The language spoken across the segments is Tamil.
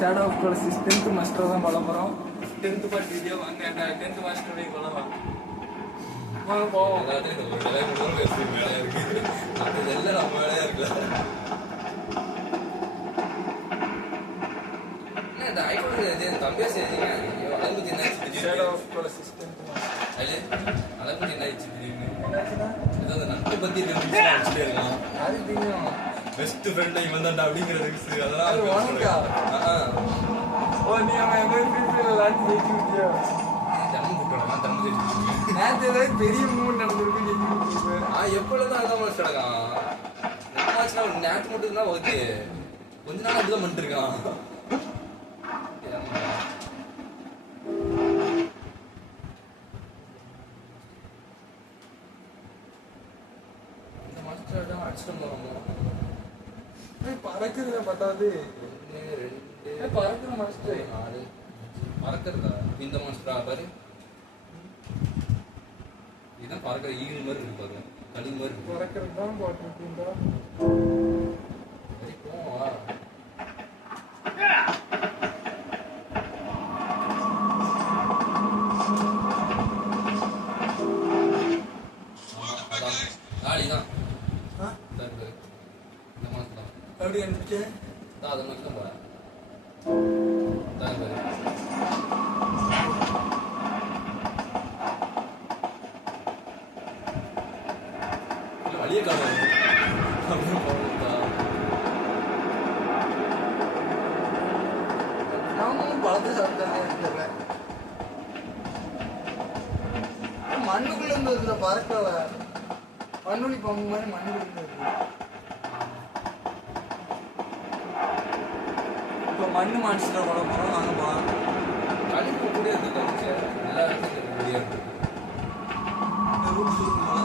Shadow of Colossus 10th master தான் பண்ண போகிறோம். 10th பார்ட் வீடியோ வாங்க. 10th மாஸ்டர் போய் பண்ணலாம். வாங்க போவோம். Shadow of Colossus 10th best friend இவன் தான்டா அப்படிங்கிற ரிவ்யூஸ் அதெல்லாம் ஓ நீ அவன் ஃப்ரீ லான்ச் ஜெயிச்சு விட்டியா? நேற்று ஏதாவது பெரிய மூவ் நடந்திருக்கு ஜெயிச்சு. எப்பொழுதும் அதான் மேட்ச் நடக்கான். மேட்ச்னா நேற்று மட்டும் தான் ஓகே. கொஞ்ச நாள் அப்படிதான் பண்ணிட்டு இருக்கான். இந்த மாஸ்டர் தான் அடிச்சுட்டு வரோம். பறக்குறத பத்தாது. பறக்குற மாஸ்டர் பறக்கிறதா இந்த மாஸ்டரா பாரு. இதுதான் பறக்கிற ஈகிள் மாதிரி இருக்கு பாரு. களி மாதிரி இருக்கு. பறக்கிறது தான் போட்டுருக்கீங்களா? சரி போவா. காளிதான் இந்த மாசம் தான் அப்படி இருந்துச்சு. அது மட்டும் போற வழியே காணும். பழத்தை சாப்பிட்டாங்க. மண்ணுக்குள்ள இருந்து இருக்குல்ல பறக்கல. மண்ணுளி பம்பு மாதிரி மண்ணுக்குள்ள இருக்கு. இப்போ மண்ணு மான்ஸ்டர் போட போகிறோம். வாங்க போகலாம். கழிப்பு கூட இருக்கு. நல்லா இருக்கு. முடியாது ரூட் இருக்குமா?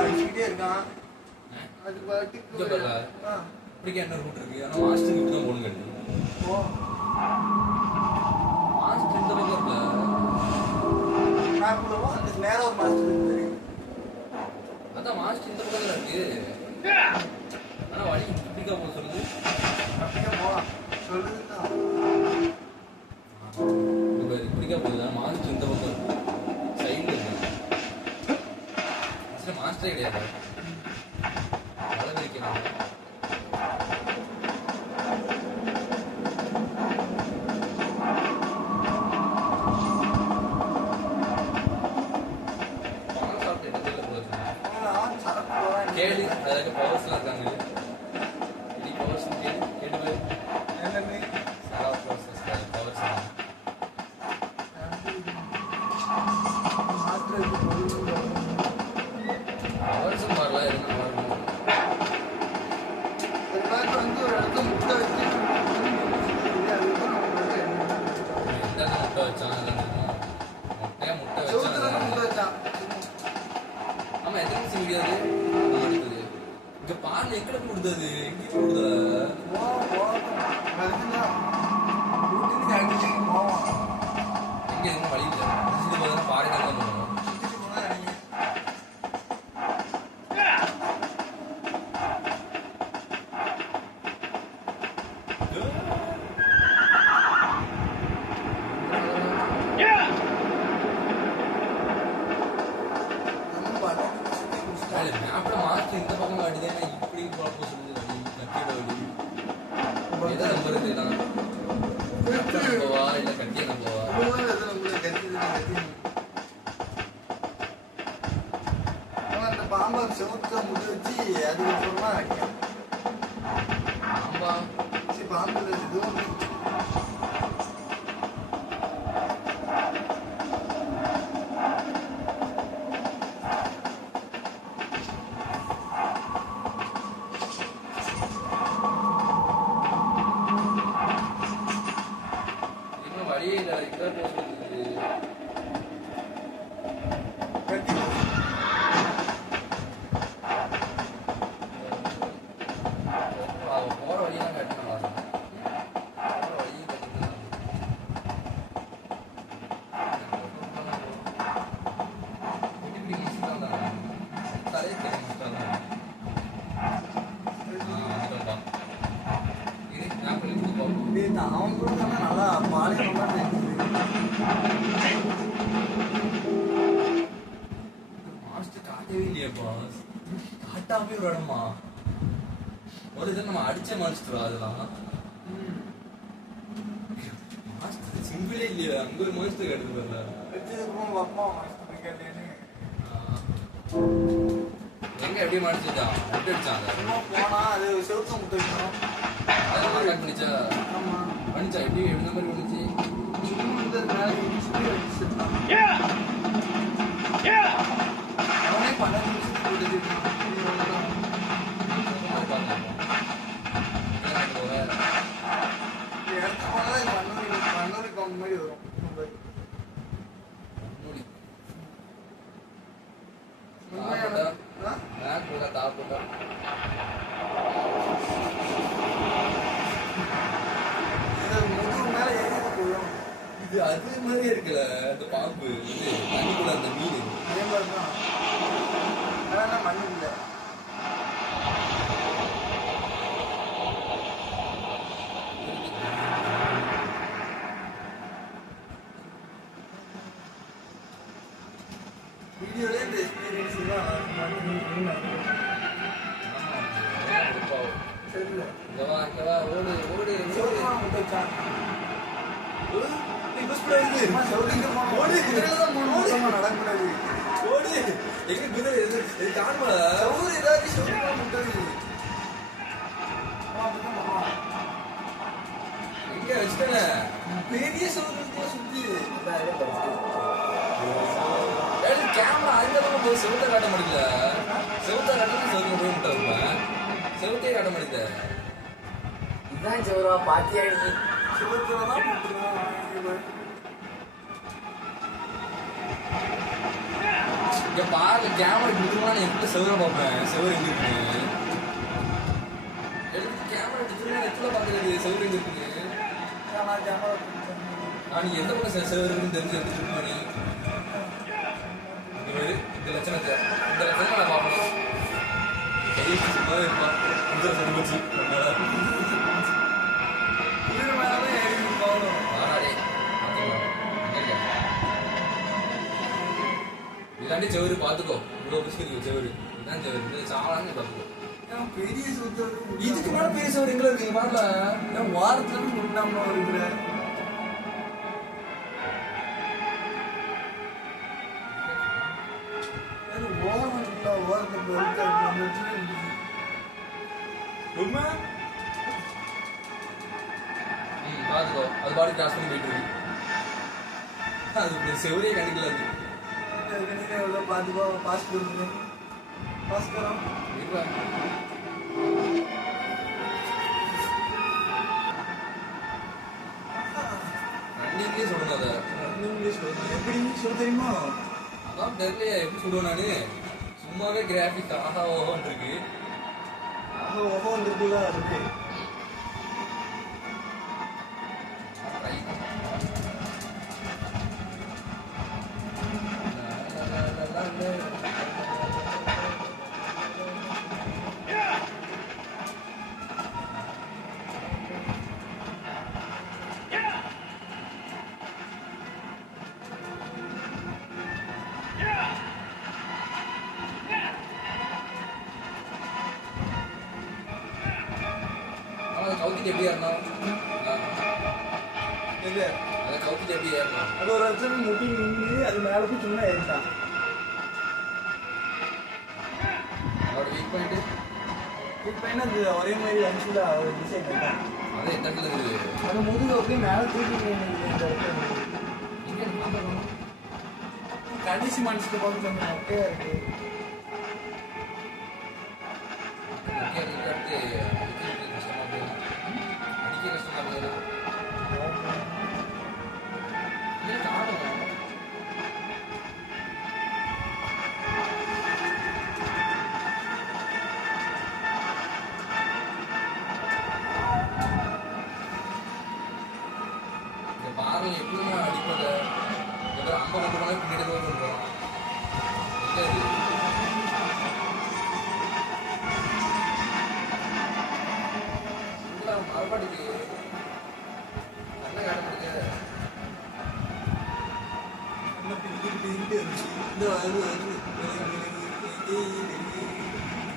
அடிச்சுக்கிட்டே இருக்கான். அது பாட்டுக்கு என்ன ரூட் இருக்கு. ஆனால் மாஸ்டர் கிட்ட தான் போகணும் கட்டி. மாஸ்டர் இந்த பக்கம் இருக்கல. அதுக்கு நேரம் ஒரு மாஸ்டர் இருக்கு. அதான் மாஸ்டர் இந்த பக்கம் இருக்கு. ஆனால் வழி இப்படிக்கா போக சொல்லுது. அப்படிக்கா போகலாம் சொல்லுதுதான். இப்படிக்கா போகுது. மாஸ்டர் இந்த பக்கம் இருக்கு. சைடில் இருக்கு. மாஸ்டரே கிடையாது. வளர்ந்துருக்கேன். கேளு அதுக்கு பவர்ஸ்லாம் இருக்காங்க. பவர்ஸ் கேட்டு என்னன்னு பவர்ஸ் பவர்ஸும் வரலாம். வந்து ஒரு இடத்துல முட்டை வச்சு முட்டை வச்சான். முட்டை வச்சான். ஆமா எத்தனை முடியாது. இங்க பால் எக்கட கொடுத்தது. ஓடுது எங்கேயும் ஓடுதல எங்க எதுவும் வழி இல்லை பாறை தான் பண்ணுவோம் மேப்ல மாஸ்டர் இந்த பக்கம் காட்டுதேன்னா இப்படி போக சொல்லுது கட்டியோட வழி எதை நம்புறது நான் போவா இல்ல கட்டிய நம்பவா அந்த பாம்பா செவத்த முடி வச்சு அதுக்கப்புறமா பாம்பா சரி பாம்பு இதுவும் வழியே இல்லை இங்கே போக சொல்லுது கட்டி போற வழியெல்லாம் கட்டணும் போற வழியும் கட்டணும் எப்படி ஈஸிதான் தான் தலையே தெரியும் இது நான் பண்ணி பார்ப்போம் அவன் கூட நல்லா பாலைவனம் மாஸ்டர் காட்டவே இல்லையே பாஸ் காட்டாமே ஒரு இடமா ஒரு இதை நம்ம அடிச்சே மறைச்சிட்டு அதெல்லாம் மாஸ்டர் சிம்பிளே இல்லையா அங்க ஒரு மாஸ்டர் கட்டுது வரல வச்சதுக்கும் அப்பா கேட்டேன்னு எங்க எப்படி மறைச்சிட்டான் எப்படி அடிச்சான் அதை சும்மா போனா அது செவத்த முட்டை வைக்கணும் அதெல்லாம் கட் பண்ணிச்சா ஆமா பண்ணிச்சா எப்படி எந்த மாதிரி பண்ணிச்சு சும்மா இந்த மேலே இடிச்சுட்டு வச்சுட்டான் அவனே 12 நிமிஷத்துக்கு இடத்துக்கு போனாதான் மண்ணூரி கவுண்ட் மாதிரி வரும் முதுகு மேல ஏறி போயிடும் இது அது மாதிரி இருக்குல்ல அந்த பாம்பு இது தண்ணிக்குள்ள அந்த மீன் அதே மாதிரிதான் அதெல்லாம் மண்ணு இல்லை வீடியோலே இந்த எக்ஸ்பீரியன்ஸ் தான் தெரியல ஓடு ஓடு சோறுமா முட்டை வச்சான் நடக்கூடாது ஓடு எங்க குதிரை காணுமா சவுறு ஏதாச்சும் சோறுமா முட்டை எங்க வச்சுட்டேன் பெரிய சோறு சுத்தி கேமரா அந்த பக்கம் போய் செவுத்த காட்ட முடியல செவுத்த காட்ட செவுத்த போய் முட்டை இருப்பேன் செவுத்தையே காட்ட முடியல இதான் சோறா பாத்தியா நீ சிவத்துலதான் இங்க பாருங்க கேமரா கொடுத்துருவா நான் எப்படி செவரை பார்ப்பேன் செவரு எங்க இருக்குன்னு எனக்கு கேமரா கொடுத்துருவா எத்துல பாக்குறது செவரு எங்க இருக்குன்னு நீ எந்த பக்கம் செவரு இருக்குன்னு தெரிஞ்சு எடுத்துட்டு நீ இந்த லட்சணத்தை நான் பார்க்கணும் சும்மா இருப்பான் இந்த சொல்லி போச்சு இல்லாண்டி செவரு பார்த்துக்கோ இவ்வளோ பிடிச்சிருக்கு செவரு இதான் செவரு சாலான்னு பார்த்துக்கோ பெரிய சுத்த இதுக்கு மேல பெரிய செவரு எங்க இருக்கீங்க பாருல வாரத்துல முன்னாம இருக்கிற உண்மை பார்த்துக்கோ அது பாடி கிராஸ் பண்ணி போயிட்டு இருக்கு அது செவரே கணிக்கல அது பாத்துக்கோ பாஸ் பண்ணுங்க பாஸ் கரம் ரன்னிங்லேயே சொல்லணும் அதை எப்படி சொல்ல தெரியுமா அதான் தெரியலையா எப்படி சொல்லுவேன் நானு சும்மாவே கிராஃபிக் ஆஹா ஓஹோன்னு இருக்கு வந்துருக்குல்ல இருக்கு. கவுத்திட்டு எப்படி ஏறணும்? இது அதை கவுத்திட்டு எப்படி ஏறணும்? அது ஒரு இடத்துல முட்டி நின்று அது மேலே போய் சும்மா ஏறிட்டான். அதோட வீக் பாயிண்ட் இப்போ என்ன அது ஒரே மாதிரி அனுப்பிச்சுல ஒரு டிசைன் பண்ணிட்டான். அது எந்த இடத்துல இருக்குது? அந்த முதுகு அப்படியே மேலே தூக்கி இந்த இடத்துல இங்கே பார்க்கணும். கடைசி மனுஷத்தை பார்த்து கொஞ்சம் மொக்கையா இருக்கு.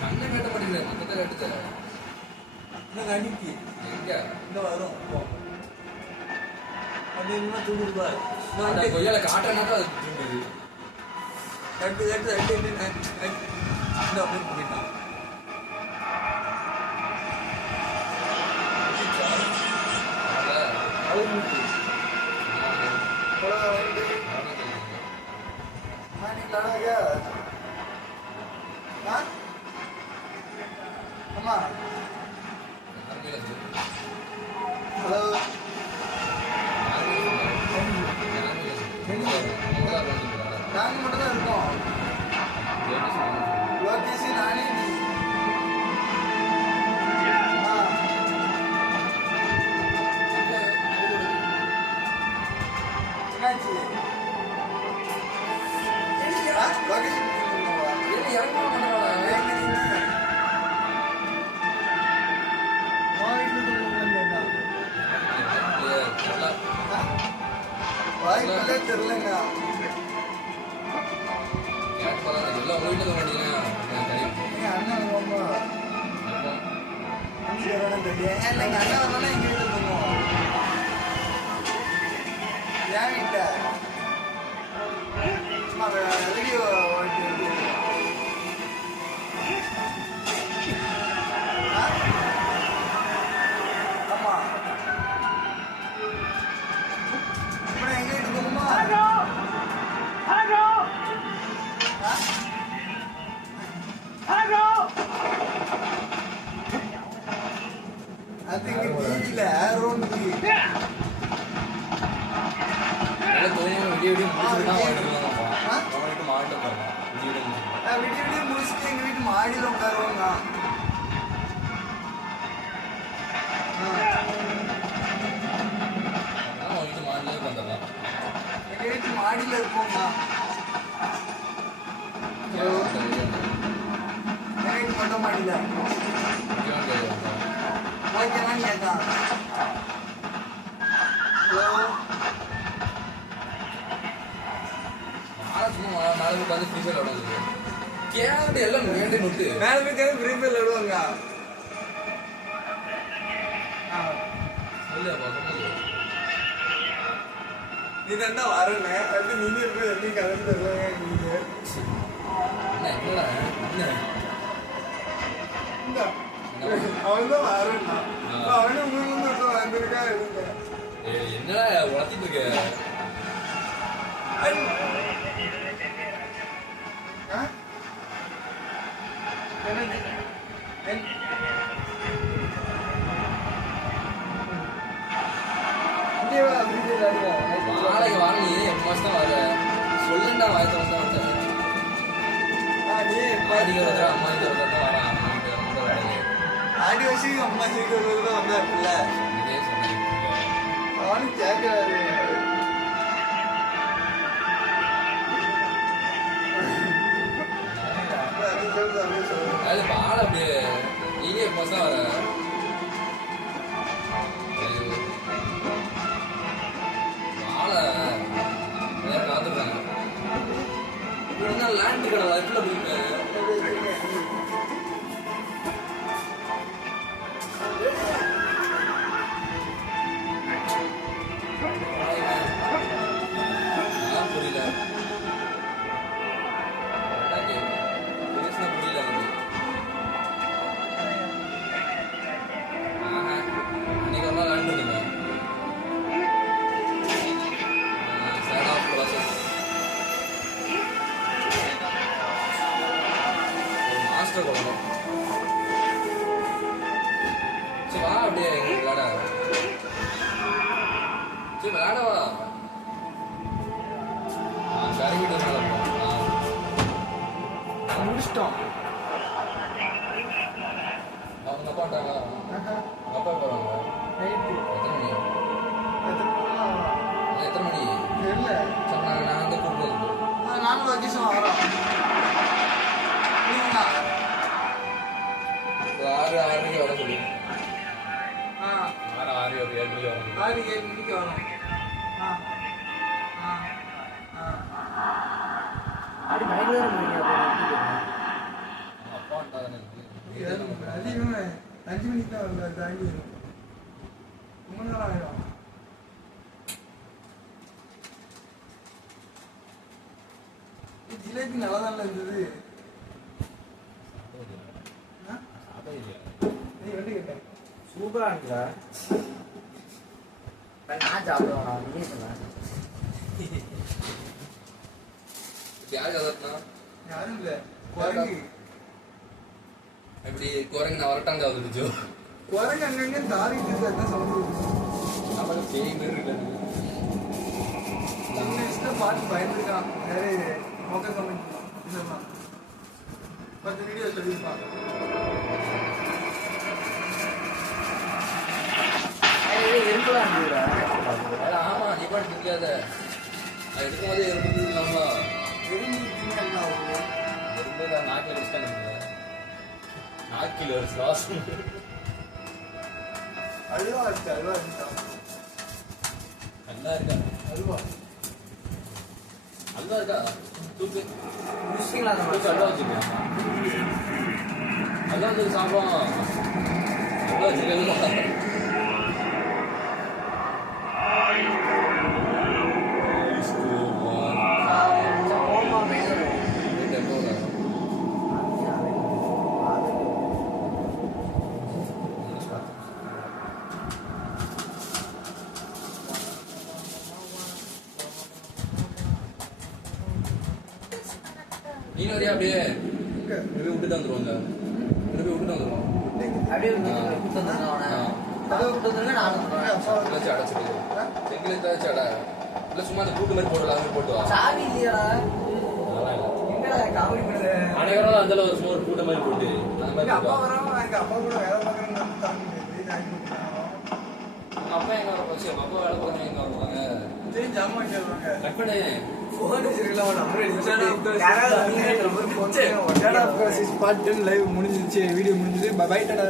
கண்ணை கட்ட மாட்டேங்குது, மொத்தத்தை கட்டுது. இன்னும் அடிக்கி எங்க இன்னும் வரும் அப்படி இன்னும் தூக்குதுப்பா. அந்த கொய்யால காட்டுறனாக்கா அது தூங்குது. கட்டு கட்டு கட்டு இன்னும் அப்படி பண்ணிட்டான். அது முட்டி ஆமா ஹலோ நாங்க மட்டும் தான் இருக்கோம். லோகேஷ் நானே நீ என்னாச்சு லோகேஷ் வாய்ப்பே தெரியலங்க. அண்ணன் ரொம்ப எங்க அண்ணன் வரலாம் எங்க வீட்டுல தூங்குவோம். ஏன் வீட்ட சும்மா வீடியோ ஆமா அப்புறம் எங்க வீட்டு தூங்குமா? அது இங்க டிவில ரோண்டுக்கு விடிய விடிய முடிச்சுட்டு அவனுக்கு மாட்டு போறான். விடிய விடிய முடிச்சுட்டு எங்க வீட்டு மாடியில உட்காருவாங்க. அவனுக்கு மாடலே வந்துடலாம். எங்க வீட்டு மாடியில இருப்போங்க. எங்க வீட்டு மொட்டை மாடியில ஓகேவான்னு கேட்டான். ஹலோ மேலே உட்காந்து ஃப்ரீ ஃபயர் விளாடுறது கேட்டு எல்லாம் வேண்டி நோட்டு மேல போய் ஃப்ரீ ஃபயர் விடுவாங்க. இல்லையா சொன்னது நீ தாண்டா வரல அது நீங்க போய் எப்படி கலந்து தருவாங்க நீங்க என்னடா இந்த அவன் தான் வரேன்னா அவனே உங்களுக்கு வந்திருக்கா இருக்க என்னடா உளத்திட்டு இருக்க நாளைக்கு வாங்க நீ எப்போ தான் வர சொல்லுண்டா வாய்த்த தான் வந்தேன் அம்மா இங்கே வரா தான் வரேன் அம்மா கிட்ட ரொம்ப வேலையே ஆடி வருஷம் அம்மா சேர்க்கறதுல வந்தாருல்ல இதே சொன்னேன் அவனும் கேட்கறாரு அது பால அப்படியே நீங்க பசங்க வர பால காத்துறாங்க லேண்ட் கடை அதுக்குள்ள போயிட்டு புரியல புரியல அன்னைக்கு ஒரு நாள் லேண்ட் இருந்தேன் சேட் ஆஃப் ப்ராசஸ் மாஸ்டர் கொள்ளணும் சரி வா அப்படியே எங்களுக்கு விளாட சரி விளாடவா கருவிட்டு முடிச்சிட்டோம் அவங்க அப்பாட்டாங்க அப்பா போறாங்க நைட்டு எத்தனை மணி தெரியல சொன்னாங்க நான் வந்து கூப்பிட்டு நானும் லொக்கேஷன் வரோம் ஆறு மணிக்கு வர சொல்லி ஆ ஆறு 7 மணிக்கு வர 6-7 மணிக்கு வரோம் அப்படி பயங்கர அப்பா வந்தாங்க அதிகமாக 5 மணிக்கு தான் வரல தாண்டி ரொம்ப நேரம் ஆயிடும் ஜிலேபி நல்லா தான் இருந்தது நீ வந்து கேட்டேன் சூப்பரா இருக்குடா நான் சாப்பிடுவேன் நீ சொன்ன யார் கதட்டினா யாரும் இல்லை குரங்கு இப்படி குரங்கு நான் வரட்டாங்க வந்துருச்சோ குரங்கு அங்கங்க தாரிட்டு தான் சவுண்ட் நமக்கு பேய் மாரி இருக்கு இஷ்டம் பார்த்து பயந்துருக்கான் வேறு மொக்க கமெண்ட் இதெல்லாம் 10 வீடியோ சொல்லியிருப்பான் இருக்கலாம் ஆமா நீ பாட்டு இருக்காத அது இருக்கும்போதே இருந்தது நம்ம இருந்தது நாக்கில் வச்சுட்டாங்க நாக்கில் சுவாசம் அல்வா இருக்கு அல்வா இருக்கா நல்லா இருக்கா அல்வா நல்லா இருக்கா தூக்கு முடிச்சிங்களா அந்த தூக்கு அல்வா வச்சுக்கேன் அல்வா வந்து சாப்பிடுவோம் அல்வா வச்சுக்கலாம் நீங்க வரையா அப்படியே போய் விட்டுட்டு வந்துருவாங்க போய் விட்டுட்டு வந்துருவோம் அப்படியே கூட்டு வந்துருங்க நானும் வச்சு அடைச்சிருக்கு செங்கில் வச்சு அடை இல்லை சும்மா அந்த கூட்டு மாதிரி போட்டு அது போட்டு வா சாவி இல்லையாடா அதெல்லாம் இல்லை எங்கடா காமெடி பண்ணுது அனைவரும் அந்த ஒரு சும்மா ஒரு கூட்ட மாதிரி போட்டு அந்த மாதிரி எங்க அப்பா போட்டு வா. வராம எங்க அப்பா கூட வேலை பார்க்கறேன்னு உங்க அப்பா எங்க வர போச்சு அப்பா வேலை பார்க்கணும் எங்க வருவாங்க தெரியும் ஜாமான் கேட்பாங்க கட் பண்ணு ஃபோன் வச்சிருக்கலாம் யாராவது லைவ் முடிஞ்சிருச்சு வீடியோ முடிஞ்சது பை டாடா